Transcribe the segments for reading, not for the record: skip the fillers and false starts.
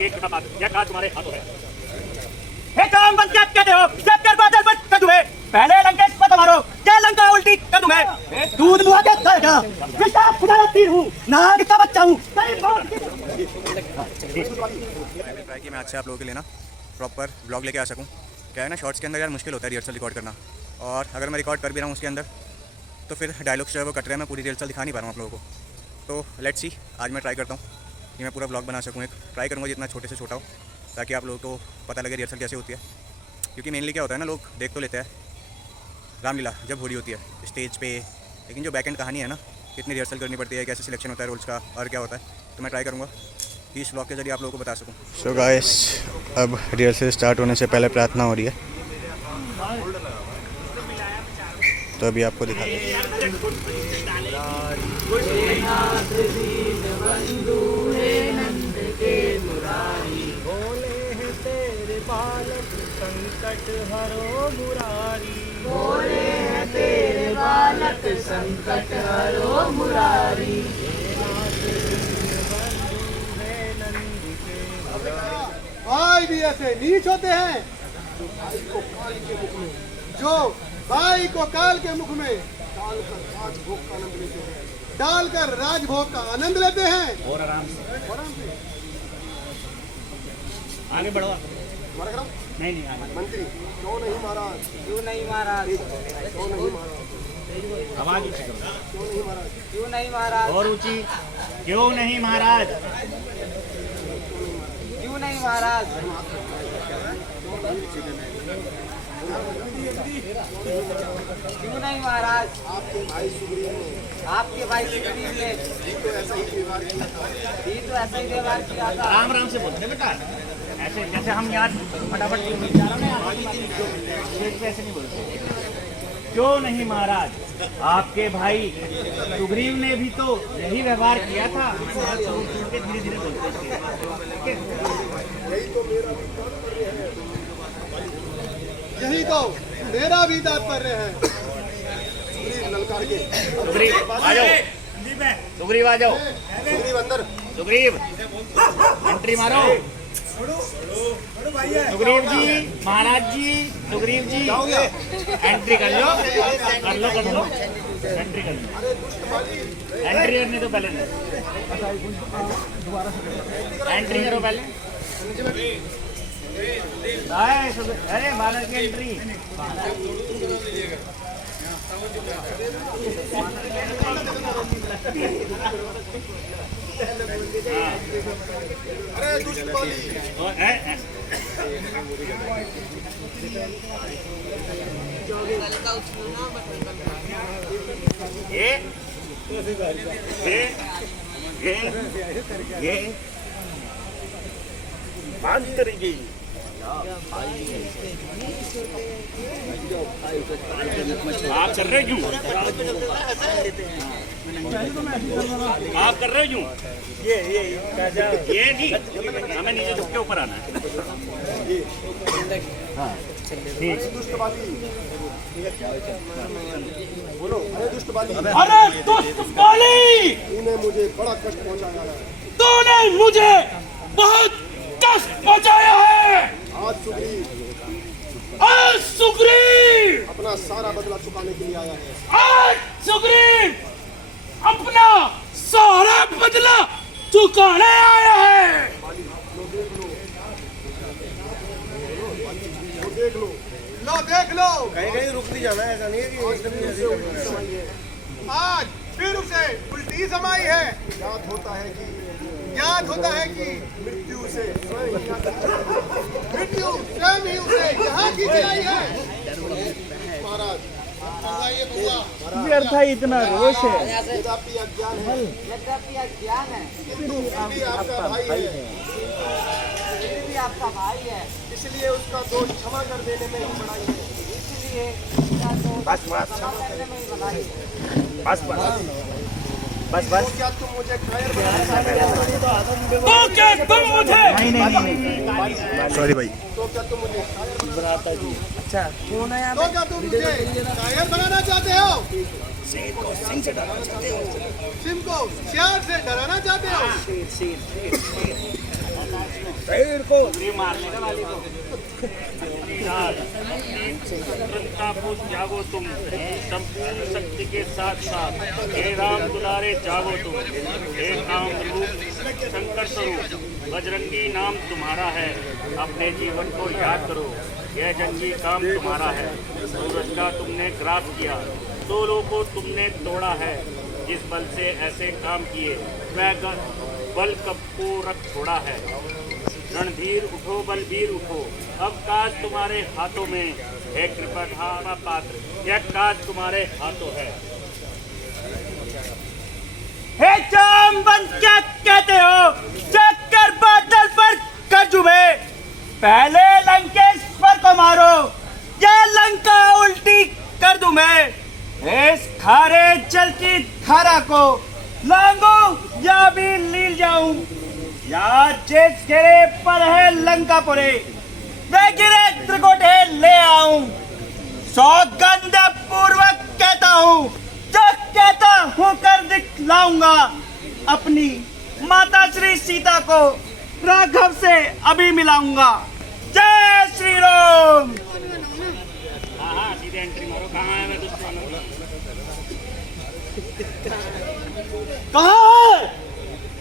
एक छोटा बात, यह कार तुम्हारे हाथों है। हे काम बंद क्या कहते हो? जब कर बादल बंद कर दूंगे। पहले लंकेश को मारो, क्या लंका उल्टी कर दूंगे। दूध दुआ के खाएगा। विशाल खुदा तीर हूँ, नाग का बच्चा हूँ। मैंने ट्राई किया मैं आज से आप लोगों के लिए ना प्रॉपर ब्लॉग लेके आ सकूँ। क्या है ना, शॉर्ट्स के अंदर यार मुश्किल होता है रिहर्सल रिकॉर्ड करना, और अगर मैं रिकॉर्ड कर भी रहा हूँ उसके अंदर तो फिर डायलॉग्स जो है वो कट रहे हैं, मैं पूरी रिहर्सल दिखा नहीं पा रहा हूँ आप लोगों को। तो लेट्स सी, आज मैं ट्राई करता हूँ कि मैं पूरा ब्लॉग बना सकूँ। एक ट्राई करूँगा जितना छोटे से छोटा हो, ताकि आप लोगों को पता लगे रिहर्सल कैसे होती है। क्योंकि मेनली क्या होता है ना, लोग देख तो लेते हैं रामलीला जब हो रही होती है स्टेज पे, लेकिन जो बैक एंड कहानी है ना, कितनी रिहर्सल करनी पड़ती है, कैसे सिलेक्शन होता है रोल्स का और क्या होता है, तो मैं ट्राई करूँगा कि इस ब्लॉग के जरिए आप लोगों को बता सकूँ। सो गाइस, अब रिहर्सल स्टार्ट होने से पहले प्रार्थना हो रही है, तो अभी आपको दिखाते हैं। संकट हरो मुरारी, भोले हैं तेरे बालक संकट हरो मुरारी। भाई भी ऐसे नीच होते हैं जो भाई को काल के मुख में डालकर राजभोग का आनंद लेते हैं। और आराम से आगे बढ़ो। नहीं नहीं आगे। मंत्री क्यों नहीं महाराज, क्यों नहीं महाराज, क्यों नहीं महाराज, आवाज ऊंची करो। क्यों नहीं महाराज, क्यों नहीं महाराज, और ऊंची। क्यों नहीं महाराज, क्यों नहीं महाराज, क्यों नहीं महाराज। आपके भाई सुग्रीव ने आपके भाई सुग्रीव ने तो ऐसा ही व्यवहार किया था। भी तो ऐसा ही व्यवहार किया था। आराम आराम से बोलते बेटा, ऐसे जैसे हम यार फटाफट ऐसे नहीं बोलते। क्यों नहीं महाराज, आपके भाई सुग्रीव ने भी तो यही व्यवहार किया था। धीरे धीरे बोलते यही तो मेरा भी तात्पर्य है। सुग्रीव ललकार के, सुग्रीव आ जाओ, सुग्रीव आ जाओ, सुग्रीव अंदर, सुग्रीव एंट्री मारो। सुग्रीव जी, महाराज जी, सुग्रीव जी एंट्री कर लो, कर लो कर लो, एंट्री कर लो। एंट्री करने तो पहले नहीं, एंट्री करो पहले। अरे महाराज की एंट्री। अरे दुष्ट बाली, ये बात करेंगे। आप कर रहे क्यों? आप कर रहे क्यों? ये नहीं, हमें नीचे झुक के ऊपर आना है। हाँ ठीक। दुष्ट बाली, बोलो। अरे दुष्ट बाली, अरे दुष्ट बाली, तूने मुझे बड़ा कष्ट पहुंचाया है। तूने मुझे बहुत कष्ट पहुंचाया है। आज सुग्रीव अपना सारा बदला चुकाने के लिए आया है। आज सुग्रीव अपना सारा बदला चुकाने आया है। देख लो, देख लो। कहीं कहीं रुक नहीं जाना, ऐसा नहीं है कि आज फिर उसे उल्टी समाई है। याद होता है कि मृत्यु स्वयं ही उसे यहाँ की गिराई है। महाराज व्यर्थ है, इतना रोष है। यद्यपि अज्ञान है, यद्यपि अज्ञान है, किंतु फिर भी आपका भाई है। फिर भी आपका भाई है, इसलिए उसका दोष क्षमा कर देने में ही बड़ाई है। इसलिए उसका तो क्षमा करने में ही भलाई है। बस तो क्या तुम मुझे कायर बनाना चाहते हो? तो क्या तुम मुझे सॉरी भाई, तो क्या तुम मुझे बनाता जी। अच्छा कौन है तो क्या तुम मुझे कायर बनाना चाहते हो? सिंह को शेर से डराना चाहते हो? को जागो तुम संपूर्ण शक्ति के साथ साथ, हे राम दुलारे जागो तुम, हे काम रूप शंकर स्वरूप, बजरंगी नाम तुम्हारा है, अपने जीवन को याद करो, यह जंगी काम तुम्हारा है। सूरज का तुमने ग्रास किया, सोलों को तुमने तोड़ा है, जिस बल से ऐसे काम किए वह बल कब को रख छोड़ा है। रणधीर उठो बलबीर उठो, अब काज तुम्हारे हाथों में है, कृपाधारा पात्र यह काज तुम्हारे हाथों है। हे जामवंत क्या कहते हो, चक्कर बादल पर कजुए, पहले लंकेश्वर को मारो या लंका उल्टी कर दूं मैं। इस खारे जल की धारा को लांगू या भी लील जाऊं, या जिस गिरे पर है लंकापुरी वे गिरे त्रिकोटे ले आऊं। सौगंध पूर्वक कहता हूँ, जो कहता हूँ कर दिखलाऊंगा, अपनी माता श्री सीता को राघव से अभी मिलाऊंगा। जय श्री राम। हाँ सीधे एंट्री मारो। कहाँ है मैं दुश्मन?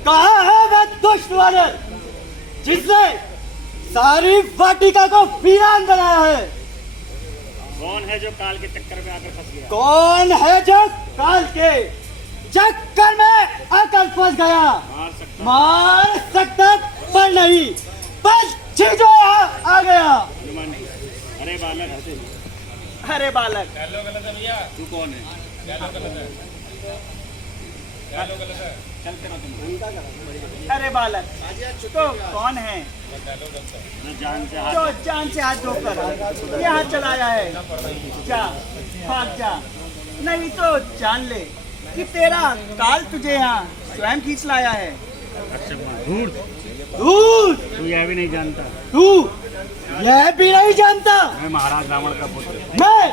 कहाँ है वह दुष्ट वानर जिसने सारी वाटिका को वीरान बनाया है? कौन है जो काल के चक्कर में आकर फंस गया? कौन है जो काल के चक्कर में आकर फंस गया? मार सकता पर नहीं, बस चीजों आ गया। अरे बालक, अरे बालक, तू कौन है? अरे बालक, तो कौन है जो जान से हाथ धोकर यहाँ चलाया है? जा भाग जा, नहीं तो जान ले कि तेरा काल तुझे यहाँ स्वयं खींच लाया है। दूर तू यह भी नहीं जानता, तू यह भी नहीं जानता मैं महाराज रावण का पुत्र, मैं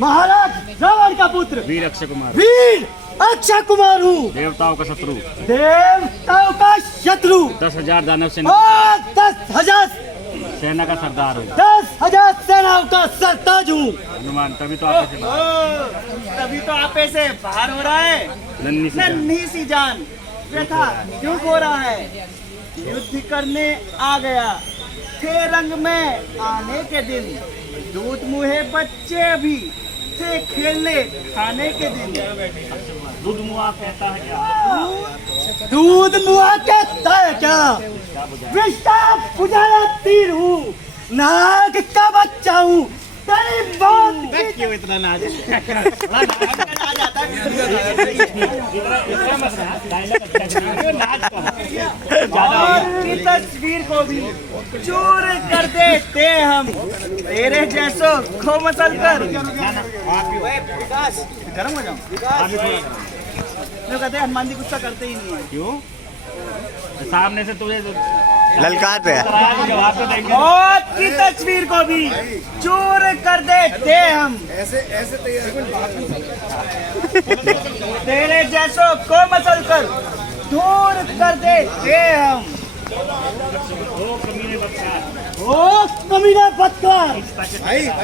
महाराज रावण का पुत्र वीर अक्षय कुमार, वीर अक्षय कुमार हूँ, देवताओं का शत्रु, देवताओं का शत्रु, 10,000 दानव सेना, और 10,000 सेना का सरदार हूँ, 10,000 सेनाओं का सरताज हूँ। हनुमान, तभी तो आपे से तभी तो आपे से बाहर हो रहा है। नन्ही सी जान। नन्ही सी जान व्यथा क्यों हो रहा है? युद्ध करने आ गया थे रंग में आने के दिन, दूध मुहे बच्चे भी थे खेलने खाने के दिन। दूध मुआ कहता है क्या? दूध मुआ कहता है क्या? विषाप बुझाया तीर हूँ, नाग का बच्चा हूँ, तेरी मौत की क्यों इतना नाच? और की तस्वीर को भी चूर कर देते हम, तेरे जैसो खो मसल कर। गरम हो जाऊं? कहते हैं हनुमान जी गुस्सा करते ही नहीं है। क्यों? सामने से तुझे ललकारते हैं। जवाब तो देंगे। मौत की तस्वीर को भी चूर कर देते हम, तेरे जैसो को मसल कर दूर कर देते हम। ओ कमीने बदकार,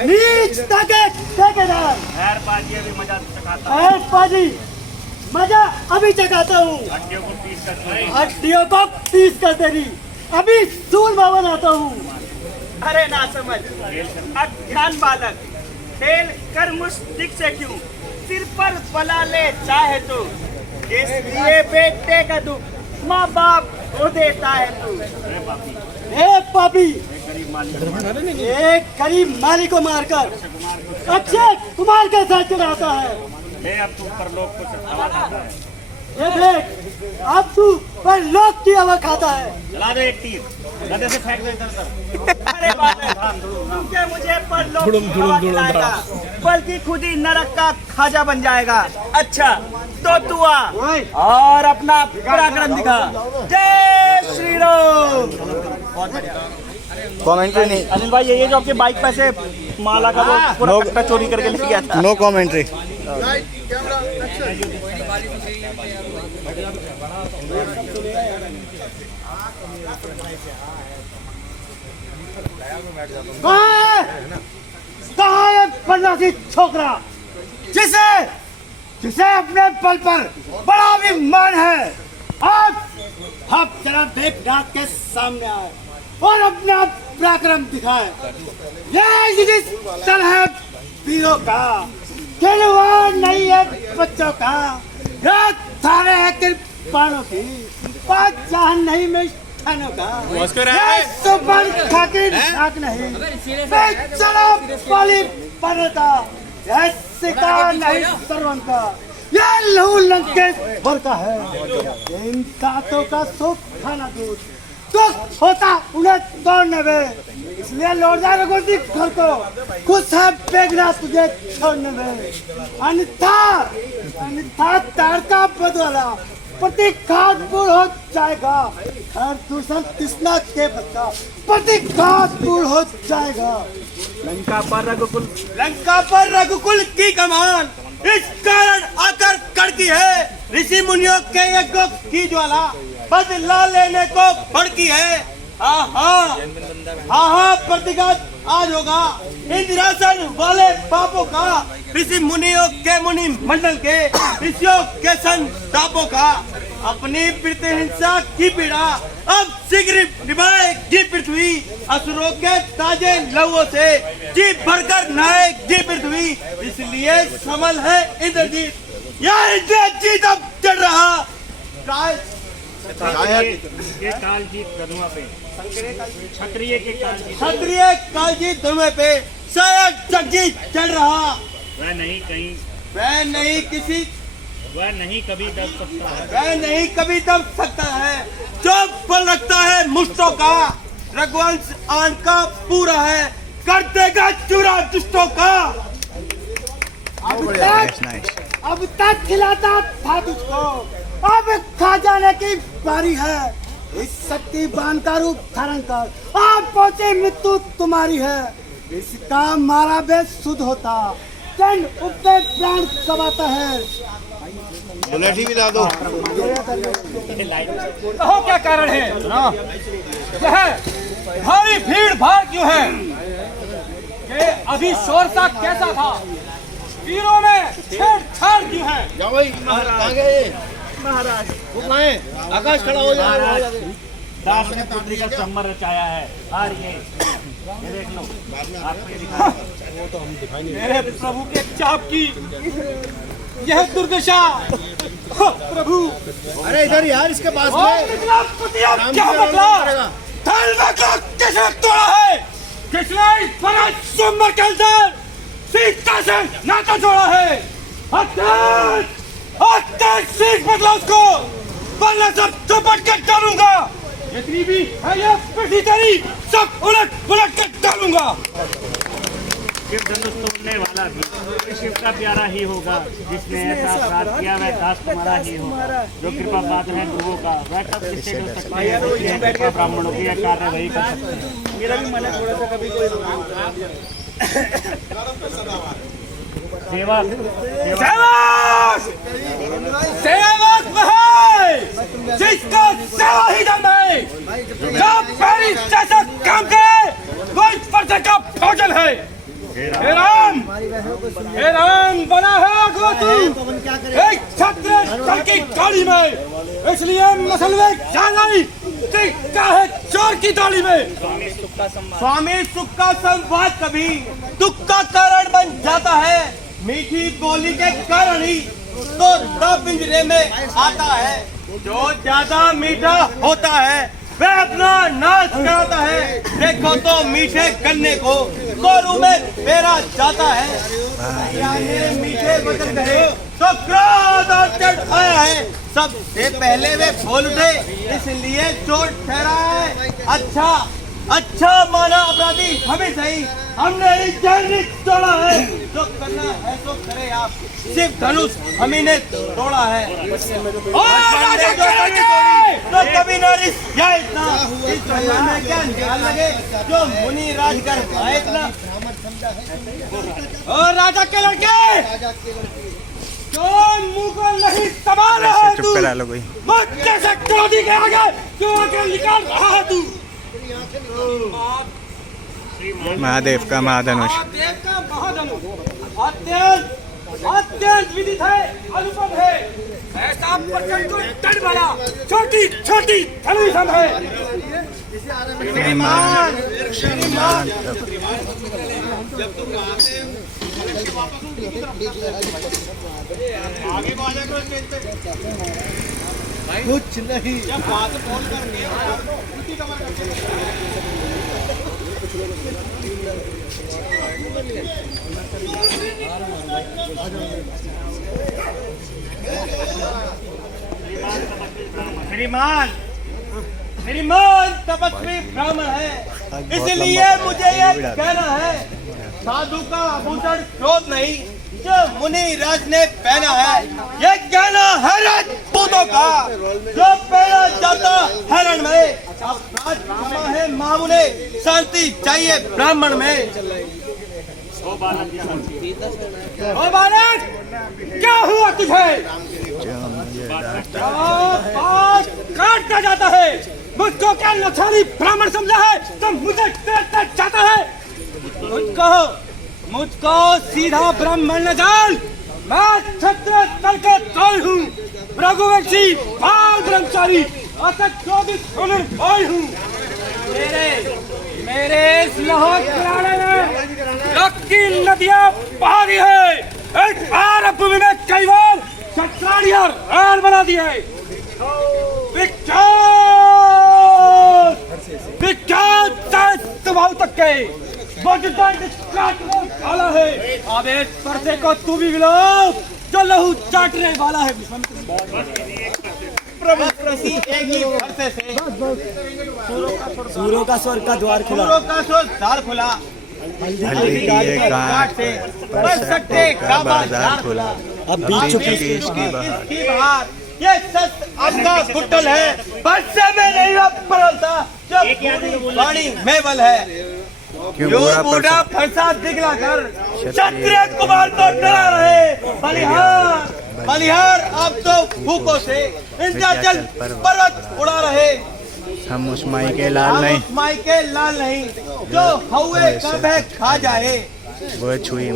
नीचता के ठेकेदार, खैर बाजी अभी मजा चखाता हूँ। ऐश बाजी मजा अभी चखाता हूँ, हड्डियों को पीस कर हड्डियों को पीस कर तेरी अभी सूरमा बनाता हूँ। अरे ना समझ अज्ञान बालक, खेल कर मुश्किल से क्यों सिर पर बला ले चाहे तो, इसलिए बेटे का दुख माँ बाप को देता है तू। ए पापी, एक गरीब माली को मारकर अक्षय कुमार के साथ चढ़ाता है। अब तू परलोक को हवा खाता है। ये देख, अब तू पर लोग की हवा खाता है। चला दो एक तीर, गदे से फेंक दो इधर उधर। अरे बालक, क्या मुझे पर लोग की हवा खिलाएगा, बल्कि खुद ही नरक का खाजा बन जाएगा। अच्छा तो तू आ और अपना पराक्रम दिखा। जय श्री राम। कमेंट्री नहीं, अनिल भाई, ये जो आपके बाइक पे से माला का वो पूरा कट्टा चोरी करके ले गया था। No commentary. Camera action. कहाँ है बनवासी छोकरा जिसे जिसे अपने बल पर बड़ा अभिमान है। आज हम जनाब देवनाथ के सामने आए और अपना पराक्रम दिखाए। ये युधिष्ठिर है वीरों का, खिलवाड़ नहीं है बच्चों का। ये थारे है कृपाणों की, बादशाह नहीं में थानों का। ये सुपर खाकी ढाक नहीं, बेचारा पाली बनता। ये शिकार नहीं सरवन का, ये लहू लंकेश भर का है। इन दांतों का सुख खाना दूध दुख होता उन्हें तोड़ने में, इसलिए लौट जा रघुवंशी घर को। खुश है बेगना तुझे छोड़ने में, अन्यथा तार का बदला प्रतिघातपूर्ण हो जाएगा। हर दूसरा कृष्णा के बच्चा प्रतिघातपूर्ण हो जाएगा। लंका पर रघुकुल की कमान इस कारण आकर कड़की है। ऋषि मुनियों के यज्ञों की ज्वाला बदला लेने को भड़की है। हाँ प्रतिघात आज होगा इंद्रासन वाले पापों का। ऋषि मुनियों के मुनि मंडल के ऋषियों के संतापों का। अपनी प्रतिहिंसा की पीड़ा अब शीघ्र निभाएगी पृथ्वी। असुरों के ताजे लहुओं से जी भरकर नहाएगी पृथ्वी। इसलिए समल है इंद्रजीत, यह इंद्रजीत अब चढ़ रहा। ये कालजीत धनुआ पे, क्षत्रिय के कालजीत धनुए पे शायद जगजीत चढ़ रहा। वह नहीं कभी दब सकता है जो बल रखता है मुष्टों का। रघुवंश आन का पूरा है, कर देगा चूरा दुष्टों का। अब तक खिलाता था तुझको, अब खा जाने की बारी है। इस शक्तिवान का रूप धारण कर आप पहुंचे मृत्यु तुम्हारी है। इसका मारा बेश शुद्ध होता, चंड उपते प्राण गवाता है। बुलेट ही भी ला दो। कहो क्या कारण है? यह भारी भीड़ भाड़ क्यों है? ये अभी शोर सा कैसा था? वीरों में छेड़छाड़ क्यों है? जाओ भाई, कहाँ गए महाराज? आकाश खड़ा हो जाए। दास ने पुत्री का संबर रचाया है। और ये देख लो, आपको ये दिखा। मेरे प्रभु के चाप की यह दुर्दशा। प्रभु अरे इधर यार, इसके पास में क्या बदला? किसने तोड़ा है? किसने इस बड़ा सुंदर के अंदर सीता से नाता जोड़ा है? सीख बदला उसको, वरना सब चौपट के डालूंगा। जितनी भी है ये पिटी तेरी सब उलट पुलट के डालूंगा। शिव धनुष तोड़ने वाला भी शिव का प्यारा ही होगा। जिसने ऐसा अपराध किया वह दास तुम्हारा ही होगा। जो कृपा पात्र है ध्रुवों का, वह कब किससे डर सकते हैं? ब्राह्मणों की कार्य वही कर सकते हैं। मेरा भी मन है थोड़ा सा कभी कोई सेवक जिसका सेवा ही धर्म है। जो पहली जैसा काम करे वो इस पर्दे का भोजन है। हे राम बना है गो तू एक छत्र की गाड़ी में, इसलिए मसलवे जानाई टिकता है चोर की दाढ़ी में। स्वामी सुख का संवाद कभी दुख का कारण बन जाता है। मीठी बोली के कारण ही तो रब पिंजरे में आता है। जो ज्यादा मीठा होता है वह अपना नाश कराता है। देखो तो मीठे गन्ने को कोरू में फेरा जाता है। मीठे वचन कहे तो क्रोध और चढ़ आया है। सबसे पहले वे बोल उठे, इसलिए चोट ठहरा है। अच्छा माना अपराधी हमें सही, हमने ही जर्नी तोड़ा है। जो करना है तो करे आप, सिर्फ धनुष हमी ने तोड़ा है। तो कभी न रिश्या इतना इस दुनिया में क्या ध्यान लगे जो मुनि राज कर पाए इतना। और राजा के लड़के जो मुंह को नहीं संभाल रहा है चुप तू, करा लो कोई। मुझ जैसे क्रोधी के आगे क्यों आके निकाल रहा है तू? महादेव का महाधनुष। महादेव का महाधनुष अत्यंत अत्यंत विदित है, अनुपम है। ऐसा प्रचंड को तड़ वाला छोटी छोटी धनुष है। श्रीमान श्रीमान आगे वाले को स्टेज पे कुछ नहीं। जब बात फोन करनी है उनकी कमर करके श्रीमान श्रीमान तपस्वी ब्राह्मण है, इसलिए मुझे ये कहना है, साधु का आभूषण क्रोध नहीं जो मुनि राज ने पहना है, ये कहना है राजपूतों का जो पहना जाता हरण में। अब राजकुमा है मामूने, शांति चाहिए ब्राह्मण में। ओ बालक क्या हुआ तुझे? बात काटता जाता है, मुझको क्या लछारी ब्राह्मण समझा है तो मुझे काटता जाता है? मुझको सीधा ब्राह्मण न जान, मैं क्षत्रिय दल का तोड़ हूँ, रघुवंशी बाल ब्रह्मचारी अत्यधिक भाई हूँ। मेरे इस लाहौर किराने में रक्त की नदियाँ बहा दी है, एक आरब भूमि में कई बार क्षत्रिय राज बना दिए। विख्यात स्वभाव तक के वाला है। अब इस पर्दे को तू भी मिलो जो लहू चाटने वाला है। प्रभु एक ही पर्दे से सूरों का स्वर्ग का द्वार खुला। सूरों का द्वार खुला। हल्दी की गांठ से सकते का बाजार खुला। अब बीच चुकी इसकी बाहर ये सच आपका गुट्टल है, बच्चे में नहीं पड़ता जो वाणी में बल है। जो बूढ़ा फरसा दिखला कर क्षत्रिय कुमार को डरा रहे बलिहार बलिहार, अब तो भूखों से इंद्रजल पर्वत उड़ा रहे। हम उस माई के लाल नहीं, माई के लाल नहीं जो हौवे कब है खा जाए। वो छुई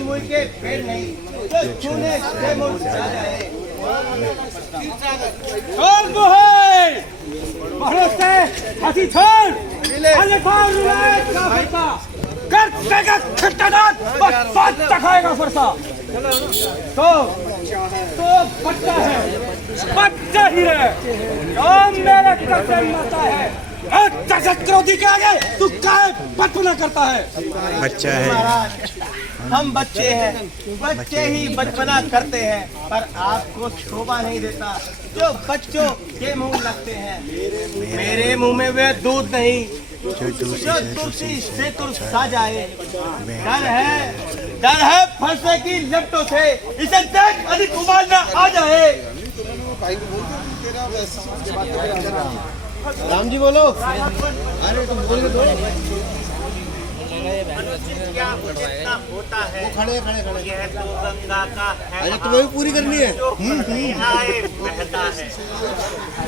मुई के पेड़ नहीं जो छूने से मुरझा जाए। छोड़ वो है भरोसे हंसी छोड़, कर देगा खट्टादार बस खाएगा फरसा। तो बच्चा है, बच्चा ही है जो मेरे कसम मरता है। क्रोधी के आगे तू काहे बचपना करता है? बच्चा है, हम बच्चे हैं, बच्चे ही बचपना करते हैं, पर आपको शोभा नहीं देता जो बच्चों के मुंह लगते हैं। मेरे मुंह में वे दूध नहीं जो तुलसी से तुलसा जाए। डर है फंसे की लपटों से, इसे देख अधिक उबाल न आ जाए। राम जी बोलो। अरे तुम बोल के दो। क्या जितना होता है खड़े यह तो गंगा का है। अरे तुम्हें भी पूरी करनी है। आए बहता है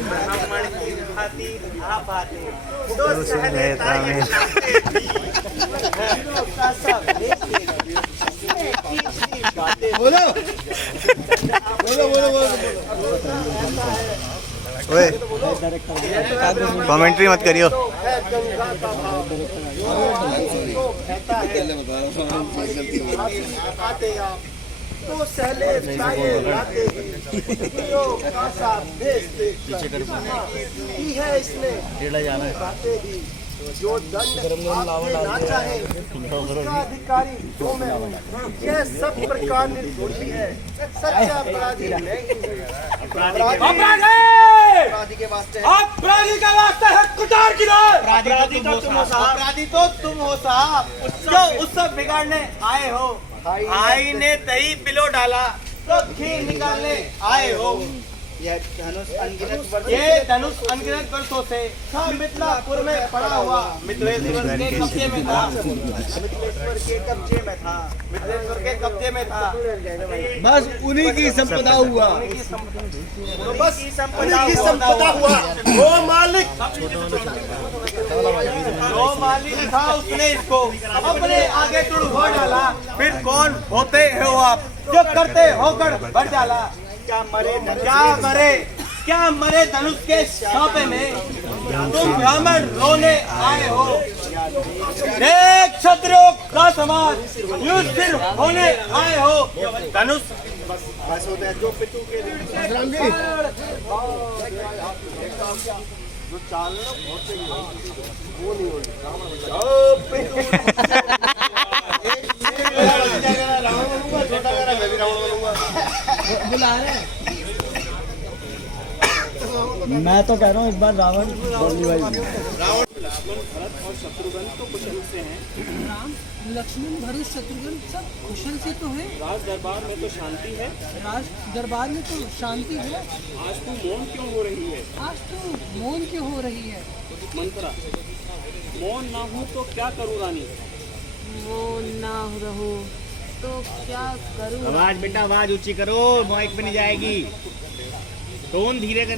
ब्राह्मण की खातिर आप आते तो सहलेता ये बोलो बोलो बोलो बोलो। ओए कमेंट्री मत करियो। तो सहले है इसने जो दंड ना चाहे उसका अधिकारी तो मैं हूँ। यह सब प्रकार निर्दोषी है, सच्चा अपराधी अपराधी के वास्ते है कुटार की रात। अपराधी तो तुम हो साहब जो उस सब बिगाड़ने आए हो। आई ने दही पिलो डाला तो खीर निकालने आए हो। यह धनुष अनगिनत वर्षों ये धनुष अनगिनत वर्षों से मिथिलापुर में पड़ा हुआ मिथिलेश्वर के कब्जे में था। मिथिलेश्वर के कब्जे में था। मिथिलेश्वर के कब्जे में था। बस उन्हीं की संपदा हुआ। तो बस उन्हीं की संपदा हुआ। वो मालिक जो मालिक था उसने इसको अपने आगे तुड़वा डाला। फिर कौन होते हो आप जो करते होकर बढ़ डाला। क्या मरे धनुष के छापे में तुम ब्राह्मण रोने आए हो। देख क्षत्रियों का समाज युद्ध फिर होने आए हो। धनुष बस होता है जो पितु के लिए मैं तो कह रहा हूँ इस बार रावण लक्ष्मण भरत शत्रुघ्न सब कुशल से तो है। राज दरबार में तो शांति है। राज दरबार में तो शांति है। आज तू मौन क्यों हो रही है? मंत्रा मौन ना हूँ तो क्या करूँ रानी? मौन ना रहो तो क्या करूँ? आवाज बेटा आवाज ऊंची करो, माइक पे नहीं जाएगी। टोन धीरे कर।